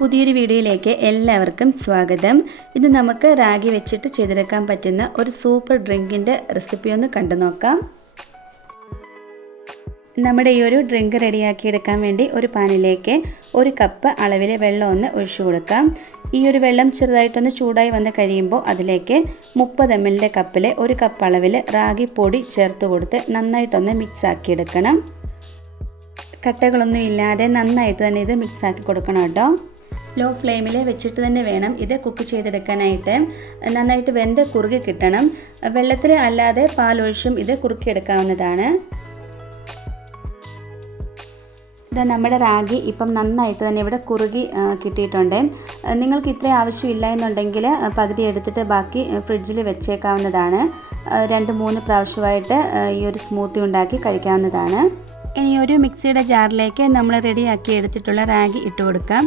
പുതിയൊരു വീഡിയോയിലേക്ക് എല്ലാവർക്കും സ്വാഗതം. ഇത് നമുക്ക് റാഗി വെച്ചിട്ട് ചെയ്തെടുക്കാൻ പറ്റുന്ന ഒരു സൂപ്പർ ഡ്രിങ്കിൻ്റെ റെസിപ്പി ഒന്ന് കണ്ടു നോക്കാം. നമ്മുടെ ഈ ഒരു ഡ്രിങ്ക് റെഡിയാക്കി എടുക്കാൻ വേണ്ടി ഒരു പാനിലേക്ക് 1 കപ്പ് അളവിൽ വെള്ളം ഒന്ന് ഒഴിച്ചു കൊടുക്കാം. ഈ ഒരു വെള്ളം ചെറുതായിട്ടൊന്ന് ചൂടായി വന്ന് കഴിയുമ്പോൾ അതിലേക്ക് 30 ml കപ്പിൽ 1 കപ്പ് അളവിൽ റാഗി പൊടി ചേർത്ത് കൊടുത്ത് നന്നായിട്ടൊന്ന് മിക്സ് ആക്കി എടുക്കണം. കട്ടകളൊന്നും ഇല്ലാതെ നന്നായിട്ട് തന്നെ ഇത് മിക്സ് ആക്കി കൊടുക്കണം കേട്ടോ. ലോ ഫ്ലെയിമിൽ വെച്ചിട്ട് തന്നെ വേണം ഇത് കുക്ക് ചെയ്തെടുക്കാനായിട്ട്. നന്നായിട്ട് വെന്ത് കുറുകി കിട്ടണം. വെള്ളത്തിൽ അല്ലാതെ പാലൊഴിച്ചും ഇത് കുറുക്കിയെടുക്കാവുന്നതാണ്. ഇതാ നമ്മുടെ റാഗി ഇപ്പം നന്നായിട്ട് തന്നെ ഇവിടെ കുറുകി കിട്ടിയിട്ടുണ്ട്. നിങ്ങൾക്ക് ഇത്രയും ആവശ്യമില്ല എന്നുണ്ടെങ്കിൽ പകുതി എടുത്തിട്ട് ബാക്കി ഫ്രിഡ്ജിൽ വെച്ചേക്കാവുന്നതാണ്. 2-3 പ്രാവശ്യമായിട്ട് ഈ ഒരു സ്മൂത്തി ഉണ്ടാക്കി കഴിക്കാവുന്നതാണ്. ഇനി ഒരു മിക്സിയുടെ ജാറിലേക്ക് നമ്മൾ റെഡിയാക്കി എടുത്തിട്ടുള്ള റാഗി ഇട്ട് കൊടുക്കാം.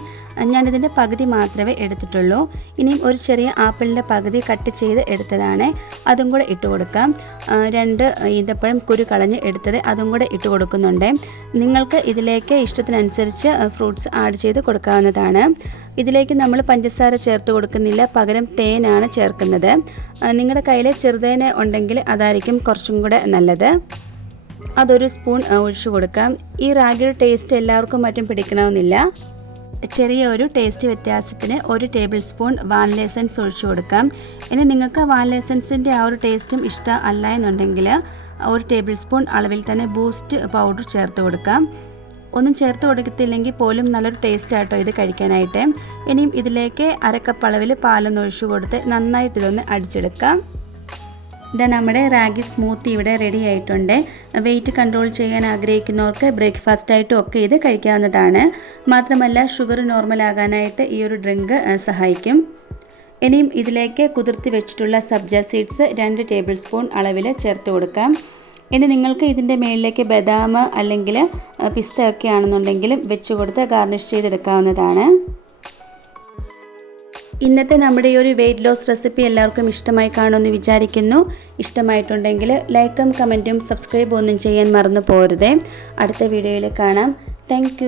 ഞാനിതിൻ്റെ പകുതി മാത്രമേ എടുത്തിട്ടുള്ളൂ. ഇനിയും ഒരു ചെറിയ ആപ്പിളിൻ്റെ പകുതി കട്ട് ചെയ്ത് എടുത്തതാണ്, അതും കൂടെ ഇട്ട് കൊടുക്കാം. 2 ഈന്തപ്പഴം കുരു കളഞ്ഞ് എടുത്തത് അതും കൂടെ ഇട്ട് കൊടുക്കുന്നുണ്ട്. നിങ്ങൾക്ക് ഇതിലേക്ക് ഇഷ്ടത്തിനനുസരിച്ച് ഫ്രൂട്ട്സ് ആഡ് ചെയ്ത് കൊടുക്കാവുന്നതാണ്. ഇതിലേക്ക് നമ്മൾ പഞ്ചസാര ചേർത്ത് കൊടുക്കുന്നില്ല, പകരം തേനാണ് ചേർക്കുന്നത്. നിങ്ങളുടെ കയ്യിൽ ചെറുതേന ഉണ്ടെങ്കിൽ അതായിരിക്കും കുറച്ചും കൂടെ നല്ലത്. അതൊരു സ്പൂൺ ഒഴിച്ചു കൊടുക്കാം. ഈ റാഗിയുടെ ടേസ്റ്റ് എല്ലാവർക്കും മറ്റും പിടിക്കണമെന്നില്ല. ചെറിയ ഒരു ടേസ്റ്റ് വ്യത്യാസത്തിന് 1 ടേബിൾ സ്പൂൺ വാനില എസൻസ് ഒഴിച്ചു കൊടുക്കാം. ഇനി നിങ്ങൾക്ക് വാനില എസൻസിൻ്റെ ആ ഒരു ടേസ്റ്റും ഇഷ്ടം അല്ല എന്നുണ്ടെങ്കിൽ 1 ടേബിൾ സ്പൂൺ അളവിൽ തന്നെ ബൂസ്റ്റ് പൗഡർ ചേർത്ത് കൊടുക്കാം. ഒന്നും ചേർത്ത് കൊടുക്കത്തില്ലെങ്കിൽ പോലും നല്ലൊരു ടേസ്റ്റ് ആട്ടോ ഇത് കഴിക്കാനായിട്ട്. ഇനിയും ഇതിലേക്ക് 1/2 കപ്പ് അളവിൽ പാലൊന്ന് ഒഴിച്ചു കൊടുത്ത് നന്നായിട്ട് ഇതൊന്ന് അടിച്ചെടുക്കാം. ഇതാ നമ്മുടെ റാഗി സ്മൂത്തി ഇവിടെ റെഡി ആയിട്ടുണ്ട്. വെയിറ്റ് കൺട്രോൾ ചെയ്യാൻ ആഗ്രഹിക്കുന്നവർക്ക് ബ്രേക്ക്ഫാസ്റ്റായിട്ടും ഒക്കെ ഇത് കഴിക്കാവുന്നതാണ്. മാത്രമല്ല ഷുഗർ നോർമലാകാനായിട്ട് ഈ ഒരു ഡ്രിങ്ക് സഹായിക്കും. ഇനിയും ഇതിലേക്ക് കുതിർത്തി വെച്ചിട്ടുള്ള സബ്ജ സീഡ്സ് 2 ടേബിൾ സ്പൂൺ അളവിൽ ചേർത്ത് കൊടുക്കാം. ഇനി നിങ്ങൾക്ക് ഇതിൻ്റെ മുകളിലേക്ക് ബദാം അല്ലെങ്കിൽ പിസ്ത ഒക്കെ ആണെന്നുണ്ടെങ്കിലും വെച്ച് കൊടുത്ത് ഗാർണിഷ് ചെയ്തെടുക്കാവുന്നതാണ്. ഇന്നത്തെ നമ്മുടെ ഈ ഒരു വെയിറ്റ് ലോസ് റെസിപ്പി എല്ലാവർക്കും ഇഷ്ടമായി കാണുമെന്ന് വിചാരിക്കുന്നു. ഇഷ്ടമായിട്ടുണ്ടെങ്കിൽ ലൈക്കും കമൻറ്റും സബ്സ്ക്രൈബും ഒന്നും ചെയ്യാൻ മറന്നു പോകരുതേ. അടുത്ത വീഡിയോയിൽ കാണാം. താങ്ക്